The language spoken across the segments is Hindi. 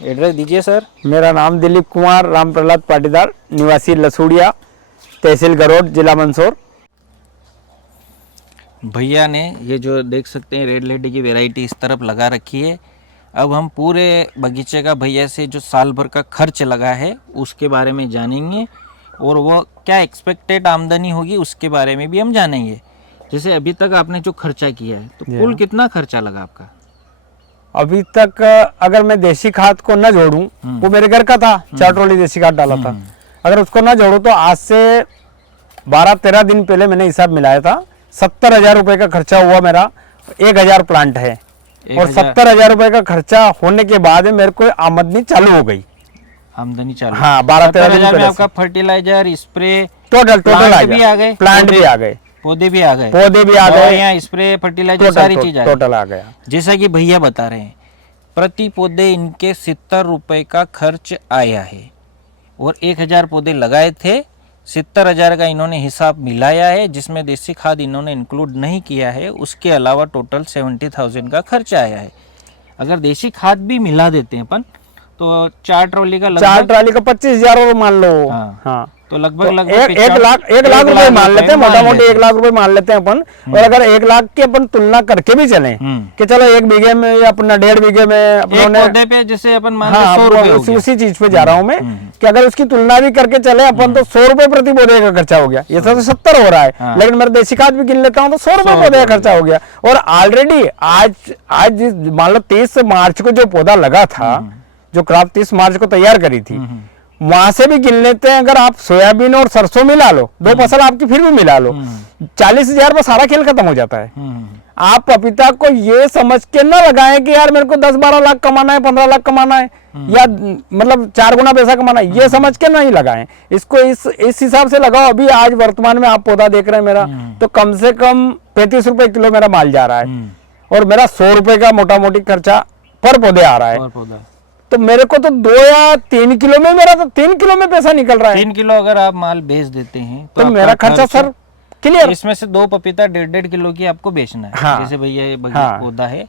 एड्रेस दीजिए सर। मेरा नाम दिलीप कुमार राम प्रहलाद पाटीदार, निवासी लसूड़िया, तहसील गरोड, जिला मंदसौर। भैया ने ये जो देख सकते हैं रेड लेडी की वैरायटी इस तरफ लगा रखी है। अब हम पूरे बगीचे का भैया से जो साल भर का खर्च लगा है उसके बारे में जानेंगे और वो क्या एक्सपेक्टेड आमदनी होगी उसके बारे में भी हम जानेंगे। जैसे अभी तक आपने जो खर्चा किया है तो कुल कितना खर्चा लगा आपका? अभी तक अगर मैं देसी खाद को न जोड़ूं, वो मेरे घर का था, 4 ट्रॉली देसी खाद डाला था, अगर उसको न जोड़ूं तो आज से 12-13 दिन पहले मैंने हिसाब मिलाया था, 70,000 रुपए का खर्चा हुआ मेरा। 1,000 प्लांट है और 70,000 रुपए का खर्चा होने के बाद मेरे को आमदनी चालू हो गई। आमदनी चालू? हाँ, 12-13 दिन में आपका फर्टिलाइजर, स्प्रे, टोटल आ गए, प्लांट भी आ गए, पौधे भी आ गए, यहाँ स्प्रे, फर्टिलाइजर सारी चीज टोटल आ गया। जैसा कि भैया बता रहे हैं प्रति पौधे इनके 70 रुपए का खर्च आया है और 1,000 पौधे लगाए थे। 70,000 का इन्होंने हिसाब मिलाया है, जिसमें देसी खाद इन्होंने इंक्लूड नहीं किया है। उसके अलावा टोटल 70,000 का खर्चा आया है। अगर देसी खाद भी मिला देते हैं अपन तो 4 ट्रॉली का 25,000 और मान लो। हाँ, तो लगभग 1 लाख रुपए मान लेते हैं, मोटा मोटी 1 लाख रुपए मान लेते हैं अपन। और अगर 1 लाख की अपन तुलना करके भी चले कि चलो 1 बीघे में या अपना 1.5 बीघे में पौधे पे जैसे अपन मान लो 100 रुपए, उसी चीज पे जा रहा हूँ मैं कि अगर उसकी तुलना भी करके चले अपन तो 100 रुपए प्रति पौधे का खर्चा हो गया। ये सब 70 हो रहा है, लेकिन मेरा देसी खाद भी गिन लेता हूँ तो 100 रुपए पौधे का खर्चा हो गया। और ऑलरेडी आज मान लो 30 मार्च को जो पौधा लगा था, जो क्रॉप 30 मार्च को तैयार करी थी, वहां से भी गिन लेते हैं। अगर आप सोयाबीन और सरसों मिला लो, 2 फसल आपकी फिर भी मिला लो, 40,000 पर सारा खेल खत्म हो जाता है। आप पपीता को ये समझ के ना लगाएं कि यार मेरे को 10-12 लाख कमाना है, 15 लाख कमाना है, या मतलब 4 गुना पैसा कमाना है, ये समझ के नहीं लगाएं। इसको इस हिसाब से लगाओ। अभी आज वर्तमान में आप पौधा देख रहे हैं मेरा, तो कम से कम 35 रुपए किलो मेरा माल जा रहा है और मेरा 100 रुपए का मोटा मोटी खर्चा पर पौधे आ रहा है। तो मेरे को तो 2 या 3 किलो में, मेरा तो 3 किलो में पैसा निकल रहा है। 3 किलो अगर आप माल बेच देते हैं तो मेरा खर्चा सर क्लियर। इसमें से 2 पपीता 1.5 किलो की आपको बेचना है। हाँ, जैसे भैया ये पौधा है,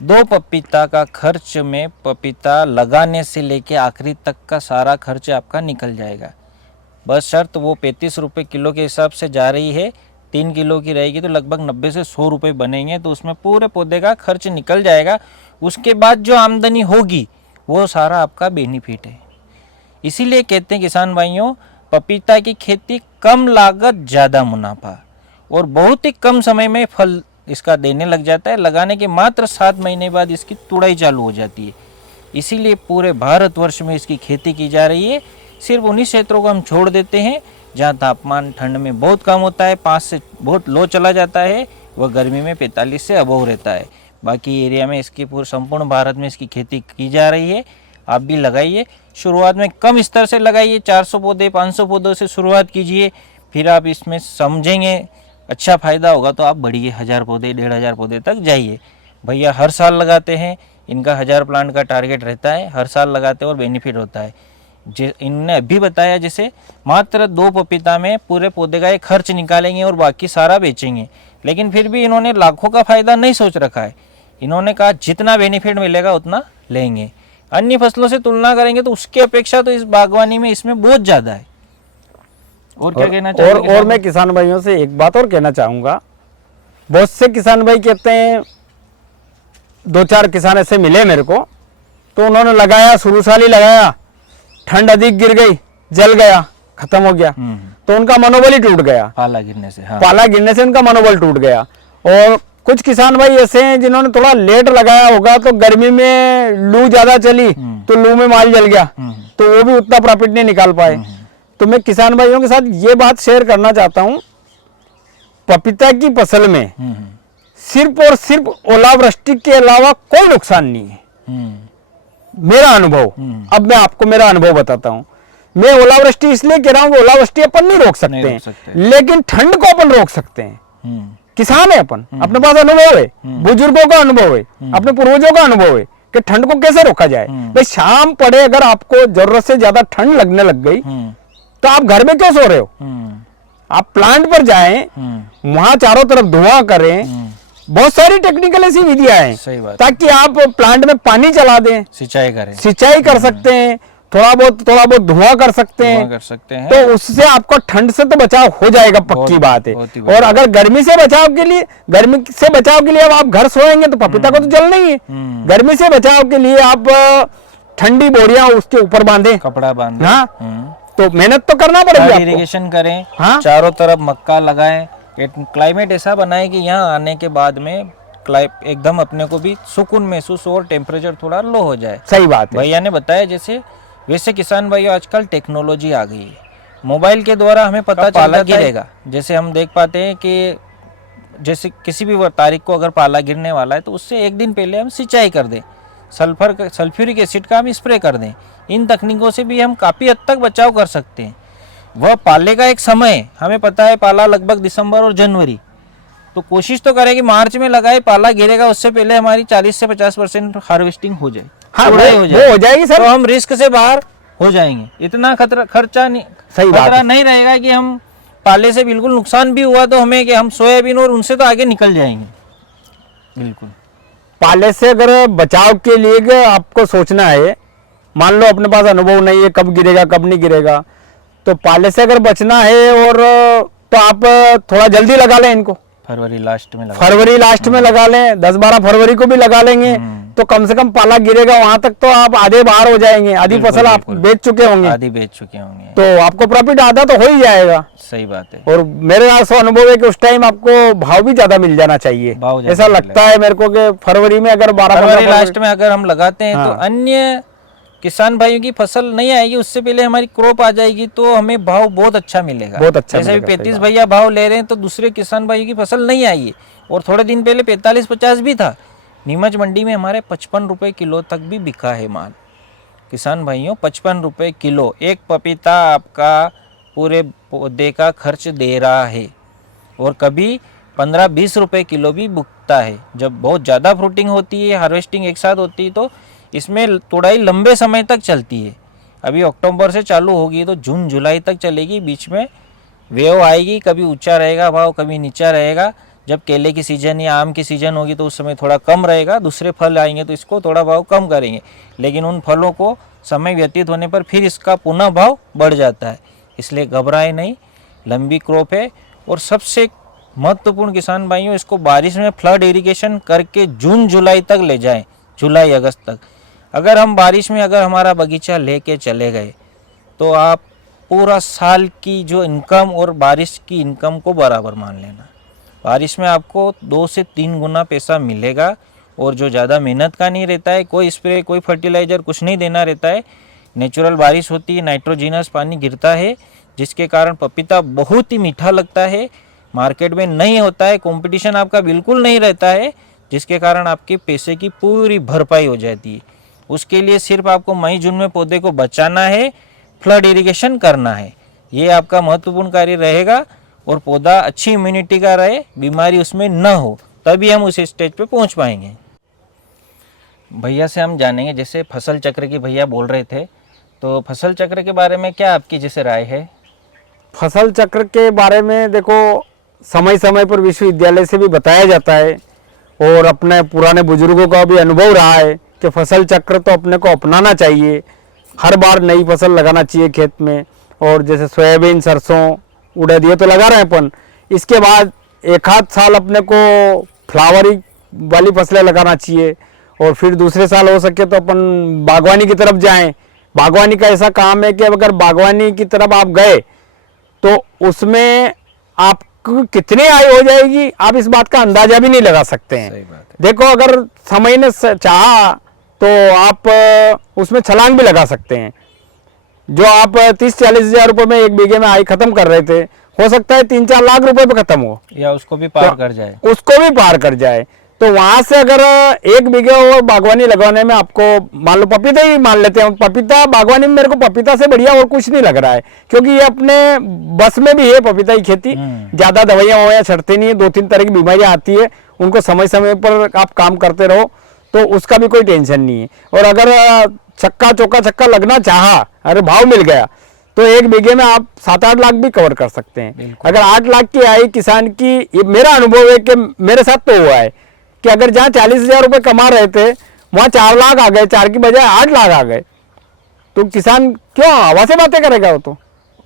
2 पपीता का खर्च में पपीता लगाने से लेके आखिरी तक का सारा खर्च आपका निकल जाएगा। बस शर्त वो 35 रुपए किलो के हिसाब से जा रही है, 3 किलो की रहेगी तो लगभग 90 से 100 रुपए बनेंगे, तो उसमें पूरे पौधे का खर्च निकल जाएगा। उसके बाद जो आमदनी होगी वो सारा आपका बेनिफिट है। इसीलिए कहते हैं किसान भाइयों, पपीता की खेती कम लागत ज़्यादा मुनाफा और बहुत ही कम समय में फल इसका देने लग जाता है। लगाने के मात्र 7 महीने बाद इसकी तुड़ाई चालू हो जाती है। इसीलिए पूरे भारतवर्ष में इसकी खेती की जा रही है। सिर्फ उन्हीं क्षेत्रों को हम छोड़ देते हैं जहाँ तापमान ठंड में बहुत कम होता है, 5 से बहुत लो चला जाता है, वह गर्मी में 45 से अबव रहता है। बाकी एरिया में इसकी पूरे संपूर्ण भारत में इसकी खेती की जा रही है। आप भी लगाइए। शुरुआत में कम स्तर से लगाइए, 400 पौधे 500 पौधों से शुरुआत कीजिए, फिर आप इसमें समझेंगे अच्छा फ़ायदा होगा तो आप बढ़िए 1000 पौधे 1,500 पौधे तक जाइए। भैया हर साल लगाते हैं, इनका 1000 प्लांट का टारगेट रहता है, हर साल लगाते हैं और बेनिफिट होता है। इन्होंने अभी बताया जैसे मात्र 2 पपीता में पूरे पौधे का एक खर्च निकालेंगे और बाकी सारा बेचेंगे, लेकिन फिर भी इन्होंने लाखों का फायदा नहीं सोच रखा है। इन्होंने कहा जितना बेनिफिट मिलेगा उतना लेंगे। अन्य फसलों से तुलना करेंगे तो उसकी अपेक्षा तो इस बागवानी में इसमें बहुत ज्यादा है। और क्या कहना चाहिए? और मैं किसान भाइयों से एक बात और कहना चाहूंगा। बहुत से किसान भाई कहते हैं, 2-4 किसान ऐसे मिले मेरे को, तो उन्होंने लगाया, शुरू साल ही लगाया, ठंड अधिक गिर गई, जल गया, खत्म हो गया, तो उनका मनोबल ही टूट गया। पाला गिरने से, हाँ। पाला गिरने से उनका मनोबल टूट गया। और कुछ किसान भाई ऐसे हैं जिन्होंने थोड़ा लेट लगाया होगा, तो गर्मी में लू ज्यादा चली तो लू में माल जल गया, तो वो भी उतना प्रॉफिट नहीं निकाल पाए। तो मैं किसान भाइयों के साथ ये बात शेयर करना चाहता हूँ, पपीता की फसल में सिर्फ और सिर्फ ओलावृष्टि के अलावा कोई नुकसान नहीं है। मेरा अनुभव, अब मैं आपको मेरा अनुभव बताता हूँ। मैं ओलावृष्टि इसलिए कह रहा हूँ, ओलावृष्टि अपन नहीं रोक सकते हैं, लेकिन ठंड को अपन रोक सकते हैं। किसान है अपन, अपने पास अनुभव है, बुजुर्गों का अनुभव है, अपने पूर्वजों का अनुभव है कि ठंड को कैसे रोका जाए। भाई शाम पड़े, अगर आपको जरूरत से ज्यादा ठंड लगने लग गई तो आप घर में क्यों सो रहे हो? आप प्लांट पर जाएं, वहां चारों तरफ धुआं करें, बहुत सारी टेक्निकल ऐसी विधियां हैं सही बात। ताकि आप प्लांट में पानी चला दें, सिंचाई करें, सिंचाई कर सकते हैं, थोड़ा बहुत धुआं कर सकते हैं, कर सकते हैं। तो उससे आपका ठंड से तो बचाव हो जाएगा, पक्की बात है। बहुत ही और अगर गर्मी से बचाव के लिए अब आप घर सोएंगे तो पपीता को तो जलना ही है। गर्मी से बचाव के लिए आप ठंडी बोरियां उसके ऊपर बांधे, कपड़ा बांधे, हाँ, तो मेहनत तो करना पड़ेगी आपको। इरिगेशन करें, हाँ? चारों तरफ मक्का लगाएं, क्लाइमेट ऐसा बनाए कि यहाँ आने के बाद में एकदम अपने को भी सुकून महसूस हो और टेम्परेचर थोड़ा लो हो जाए। सही बात है। भैया ने बताया जैसे, वैसे किसान भाइयों आजकल टेक्नोलॉजी आ गई है, मोबाइल के द्वारा हमें पता पाला गिरेगा। जैसे हम देख पाते हैं कि जैसे किसी भी तारीख को अगर पाला गिरने वाला है तो उससे एक दिन पहले हम सिंचाई कर दें, सल्फ्यूरिक एसिड का हम स्प्रे कर दें। इन तकनीकों से भी हम काफ़ी हद तक बचाव कर सकते हैं। वह पाले का एक समय हमें पता है, पाला लगभग दिसंबर और जनवरी, तो कोशिश तो करें कि मार्च में लगाए, पाला गिरेगा उससे पहले हमारी 40 से 50% हार्वेस्टिंग हो जाए। हाँ, वो हो जाएगी सर, तो हम रिस्क से बाहर हो जाएंगे। इतना खर्चा नहीं, सही बात खतरा नहीं रहेगा कि हम पाले से बिल्कुल नुकसान भी हुआ तो हमें कि हम सोयाबीन और उनसे तो आगे निकल जाएंगे। बिल्कुल पाले से अगर बचाव के लिए आपको सोचना है, मान लो अपने पास अनुभव नहीं है कब गिरेगा कब नहीं गिरेगा, तो पाले से अगर बचना है और तो आप थोड़ा जल्दी लगा लें इनको, फरवरी लास्ट में लगा लें, 10-12 फरवरी को भी लगा लेंगे तो कम से कम पाला गिरेगा वहां तक तो आप आधे बाहर हो जाएंगे, आधी फसल आप बेच चुके होंगे, तो आपको प्रॉफिट आधा तो हो ही जाएगा। सही बात है। और मेरे ऐसा अनुभव है कि उस टाइम आपको भाव भी ज्यादा मिल जाना चाहिए, ऐसा लगता है मेरे को कि फरवरी में अगर 12 लास्ट में अगर हम लगाते हैं तो अन्य किसान भाइयों की फसल नहीं आएगी, उससे पहले हमारी क्रॉप आ जाएगी, तो हमें भाव बहुत अच्छा मिलेगा, बहुत अच्छा। जैसे 35 भैया भाव ले रहे हैं तो दूसरे किसान भाइयों की फसल नहीं आई है, और थोड़े दिन पहले 45-50 भी था। नीमच मंडी में हमारे 55 रुपए किलो तक भी बिका है माल। किसान भाइयों 55 रुपए किलो एक पपीता आपका पूरे पौधे का खर्च दे रहा है, और कभी 15-20 रुपए किलो भी बिकता है। जब बहुत ज़्यादा फ्रूटिंग होती है, हार्वेस्टिंग एक साथ होती है, तो इसमें तुड़ाई लंबे समय तक चलती है। अभी अक्टूबर से चालू होगी तो जून जुलाई तक चलेगी, बीच में वेव आएगी, कभी ऊंचा रहेगा भाव कभी नीचा रहेगा। जब केले की सीजन या आम की सीजन होगी तो उस समय थोड़ा कम रहेगा, दूसरे फल आएंगे तो इसको थोड़ा भाव कम करेंगे, लेकिन उन फलों को समय व्यतीत होने पर फिर इसका पुनः भाव बढ़ जाता है। इसलिए घबराए नहीं, लंबी क्रॉप है। और सबसे महत्वपूर्ण किसान भाइयों, इसको बारिश में फ्लड इरिगेशन करके जून जुलाई तक ले जाएं, जुलाई अगस्त तक। अगर हम बारिश में अगर हमारा बगीचा लेके चले गए तो आप पूरा साल की जो इनकम और बारिश की इनकम को बराबर मान लेना। बारिश में आपको 2 से 3 गुना पैसा मिलेगा, और जो ज़्यादा मेहनत का नहीं रहता है, कोई स्प्रे कोई फर्टिलाइज़र कुछ नहीं देना रहता है, नेचुरल बारिश होती है, नाइट्रोजिनस पानी गिरता है, जिसके कारण पपीता बहुत ही मीठा लगता है, मार्केट में नहीं होता है, कंपटीशन आपका बिल्कुल नहीं रहता है, जिसके कारण आपके पैसे की पूरी भरपाई हो जाती है। उसके लिए सिर्फ आपको मई जून में पौधे को बचाना है, फ्लड इरिगेशन करना है, ये आपका महत्वपूर्ण कार्य रहेगा। और पौधा अच्छी इम्यूनिटी का रहे, बीमारी उसमें न हो, तभी हम उस स्टेज पे पहुंच पाएंगे। भैया से हम जानेंगे, जैसे फसल चक्र की भैया बोल रहे थे, तो फसल चक्र के बारे में क्या आपकी जैसे राय है? फसल चक्र के बारे में देखो, समय समय पर विश्वविद्यालय से भी बताया जाता है, और अपने पुराने बुजुर्गों का भी अनुभव रहा है कि फसल चक्र तो अपने को अपनाना चाहिए, हर बार नई फसल लगाना चाहिए खेत में। और जैसे सोयाबीन, सरसों, उड़द ये तो लगा रहे हैं अपन, इसके बाद एक आध साल अपने को फ्लावरिंग वाली फसलें लगाना चाहिए, और फिर दूसरे साल हो सके तो अपन बागवानी की तरफ जाएं। बागवानी का ऐसा काम है कि अगर बागवानी की तरफ आप गए तो उसमें आपको कितनी आय हो जाएगी आप इस बात का अंदाजा भी नहीं लगा सकते हैं। सही बात है। देखो, अगर समय ने चाहा तो आप उसमें छलांग भी लगा सकते हैं। जो आप 30-40 हजार रुपए में 1 बीघे में आय खत्म कर रहे थे, हो सकता है 3-4 लाख रुपए पे खत्म हो, या उसको भी पार कर जाए, उसको भी पार कर जाए। तो वहां से अगर 1 बीघे और बागवानी लगाने में आपको, मान लो पपीता ही मान लेते हैं, पपीता बागवानी में मेरे को पपीता से बढ़िया और कुछ नहीं लग रहा है, क्योंकि ये अपने बस में भी है पपीता की खेती, ज्यादा दवाइयां ववाइयां छड़ते नहीं है, 2-3 तरह की बीमारियां आती है, उनको समय समय पर आप काम करते रहो तो उसका भी कोई टेंशन नहीं है। और अगर छक्का लगना चाहा, अरे भाव मिल गया तो 1 बीघे में आप 7-8 लाख भी कवर कर सकते हैं। अगर 8 लाख की आई किसान की, ये मेरा अनुभव है कि मेरे साथ तो हुआ है कि अगर जहाँ 40,000 रुपये कमा रहे थे वहाँ 4 लाख आ गए, 4 की बजाय 8 लाख आ गए, तो किसान क्यों हवा से बातें करेगा? वो तो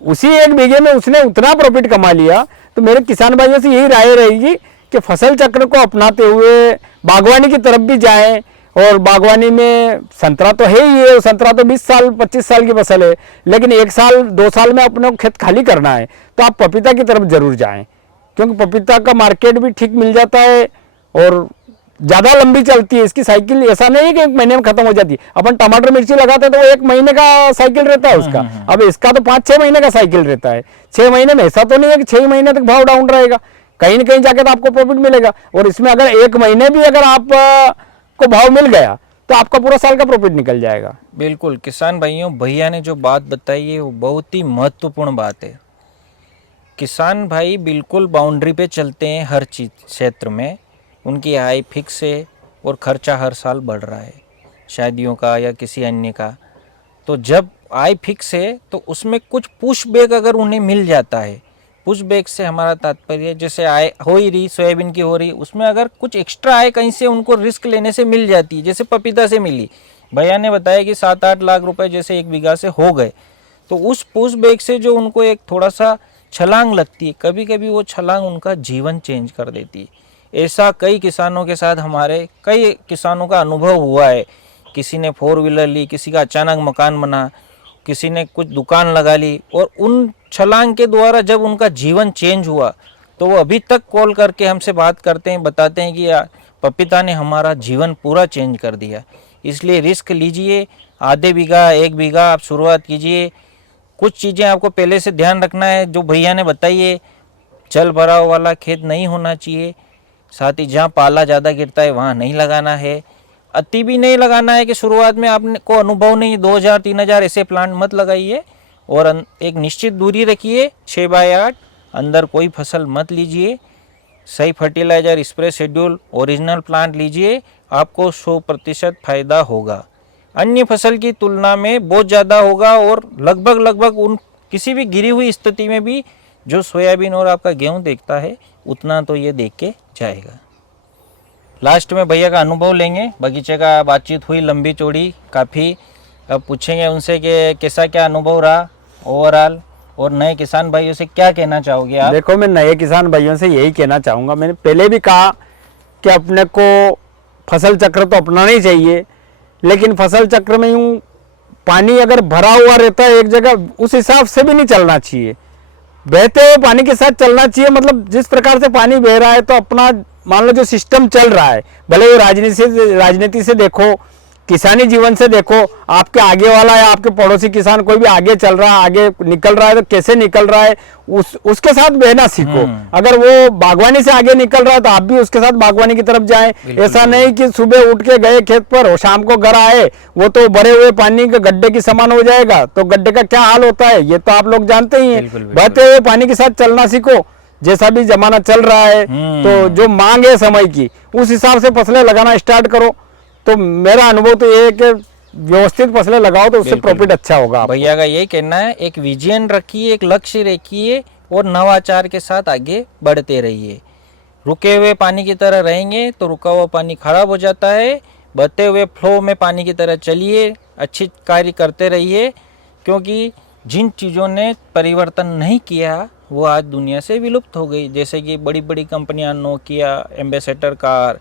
उसी 1 बीघे में उसने उतना प्रॉफिट कमा लिया। तो मेरे किसान भाइयों से यही राय रहेगी कि फसल चक्र को अपनाते हुए बागवानी की तरफ भी जाएं। और बागवानी में संतरा तो है ही है, संतरा तो 20 साल 25 साल की फसल है, लेकिन 1 साल 2 साल में अपने को खेत खाली करना है तो आप पपीता की तरफ जरूर जाएं, क्योंकि पपीता का मार्केट भी ठीक मिल जाता है और ज़्यादा लंबी चलती है इसकी साइकिल। ऐसा नहीं है कि 1 महीने में खत्म हो जाती है। अपन टमाटर मिर्ची लगाते हैं तो वो 1 महीने का साइकिल रहता है उसका, अब इसका तो 5-6 महीने का साइकिल रहता है। 6 महीने में ऐसा तो नहीं है कि 6 महीने तक भाव डाउन रहेगा, कहीं ना कहीं जाके तो आपको प्रॉफिट मिलेगा। और इसमें अगर 1 महीने भी अगर आप को भाव मिल गया तो आपका पूरा साल का प्रॉफिट निकल जाएगा। बिल्कुल किसान भाइयों, भैया ने जो बात बताई है वो बहुत ही महत्वपूर्ण बात है। किसान भाई बिल्कुल बाउंड्री पे चलते हैं हर चीज क्षेत्र में, उनकी आय फिक्स है और खर्चा हर साल बढ़ रहा है, शादियों का या किसी अन्य का। तो जब आय फिक्स है तो उसमें कुछ पुश बैक अगर उन्हें मिल जाता है, पुश बैक से हमारा तात्पर्य जैसे आय हो ही रही, सोयाबीन की हो रही, उसमें अगर कुछ एक्स्ट्रा आय कहीं से उनको रिस्क लेने से मिल जाती है, जैसे पपीता से मिली। भैया ने बताया कि 7-8 लाख रुपए जैसे 1 बीघा से हो गए, तो उस पुश बैक से जो उनको एक थोड़ा सा छलांग लगती है, कभी कभी वो छलांग उनका जीवन चेंज कर देती है। ऐसा कई किसानों के साथ, हमारे कई किसानों का अनुभव हुआ है। किसी ने 4 व्हीलर ली, किसी का अचानक मकान बना, किसी ने कुछ दुकान लगा ली, और उन छलांग के द्वारा जब उनका जीवन चेंज हुआ तो वो अभी तक कॉल करके हमसे बात करते हैं, बताते हैं कि यार पपीता ने हमारा जीवन पूरा चेंज कर दिया। इसलिए रिस्क लीजिए, आधे बीघा 1 बीघा आप शुरुआत कीजिए। कुछ चीज़ें आपको पहले से ध्यान रखना है जो भैया ने बताई है, जल भराव वाला खेत नहीं होना चाहिए, साथ ही जहाँ पाला ज़्यादा गिरता है वहाँ नहीं लगाना है, अति भी नहीं लगाना है कि शुरुआत में आपको अनुभव नहीं, 2000-3000 ऐसे प्लांट मत लगाइए। और एक निश्चित दूरी रखिए 6x8, अंदर कोई फसल मत लीजिए, सही fertilizer spray schedule original plant लीजिए, आपको 100% फायदा होगा। अन्य फसल की तुलना में बहुत ज़्यादा होगा और लगभग उन किसी भी गिरी हुई स्थिति में भी जो सोयाबीन और आपका गेहूं देखता है उतना तो ये देख के जाएगा। लास्ट में भैया का अनुभव लेंगे, बगीचे का बातचीत हुई लंबी चौड़ी काफ़ी, अब पूछेंगे उनसे कि कैसा क्या अनुभव रहा ओवरऑल, और नए किसान भाइयों से क्या कहना चाहोगे आप? देखो, मैं नए किसान भाइयों से यही कहना चाहूँगा, मैंने पहले भी कहा कि अपने को फसल चक्र तो अपनाना ही चाहिए, लेकिन फसल चक्र में यूँ पानी अगर भरा हुआ रहता है एक जगह, उस हिसाब से भी नहीं चलना चाहिए, बहते हुए पानी के साथ चलना चाहिए। मतलब जिस प्रकार से पानी बह रहा है तो अपना मान लो जो सिस्टम चल रहा है, भले वो राजनीति से देखो, किसानी जीवन से देखो, आपके आगे वाला या आपके पड़ोसी किसान कोई भी आगे चल रहा है, आगे निकल रहा है तो कैसे निकल रहा है उसके साथ बहना सीखो। अगर वो बागवानी से आगे निकल रहा है तो आप भी उसके साथ बागवानी की तरफ जाएं। ऐसा नहीं कि सुबह उठ के गए खेत पर और शाम को घर आए वो तो भरे हुए पानी के गड्ढे की समान हो जाएगा, तो गड्ढे का क्या हाल होता है ये तो आप लोग जानते ही हैं। बहते हुए पानी के साथ चलना सीखो, जैसा भी जमाना चल रहा है तो जो मांग है समय की उस हिसाब से फसलें लगाना स्टार्ट करो। तो मेरा अनुभव तो ये है कि व्यवस्थित फसलें लगाओ तो उससे प्रॉफिट अच्छा होगा। भैया का यही कहना है, एक विजन रखिए, एक लक्ष्य रखिए और नवाचार के साथ आगे बढ़ते रहिए। रुके हुए पानी की तरह रहेंगे तो रुका हुआ पानी खराब हो जाता है, बहते हुए फ्लो में पानी की तरह चलिए, अच्छी कार्य करते रहिए, क्योंकि जिन चीज़ों ने परिवर्तन नहीं किया वो आज दुनिया से विलुप्त हो गई। जैसे कि बड़ी बड़ी कंपनियां, नोकिया, एम्बेसडर कार,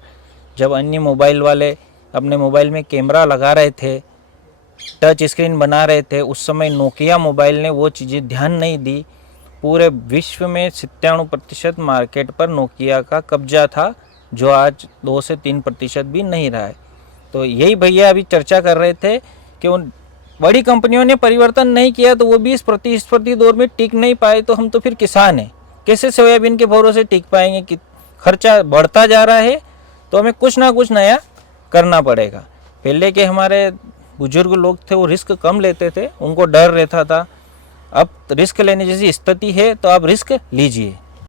जब अन्य मोबाइल वाले अपने मोबाइल में कैमरा लगा रहे थे, टच स्क्रीन बना रहे थे, उस समय नोकिया मोबाइल ने वो चीज़ें ध्यान नहीं दी। पूरे विश्व में 97% मार्केट पर नोकिया का कब्जा था, जो आज 2 से 3% भी नहीं रहा है। तो यही भैया अभी चर्चा कर रहे थे कि उन बड़ी कंपनियों ने परिवर्तन नहीं किया तो वो भी इस प्रतिस्पर्धी दौर में टिक नहीं पाए, तो हम तो फिर किसान हैं, कैसे सोयाबीन के भरोसे टिक पाएंगे? कि खर्चा बढ़ता जा रहा है तो हमें कुछ ना कुछ नया करना पड़ेगा। पहले के हमारे बुजुर्ग लोग थे वो रिस्क कम लेते थे, उनको डर रहता था। अब रिस्क लेने जैसी स्थिति है तो आप रिस्क लीजिए।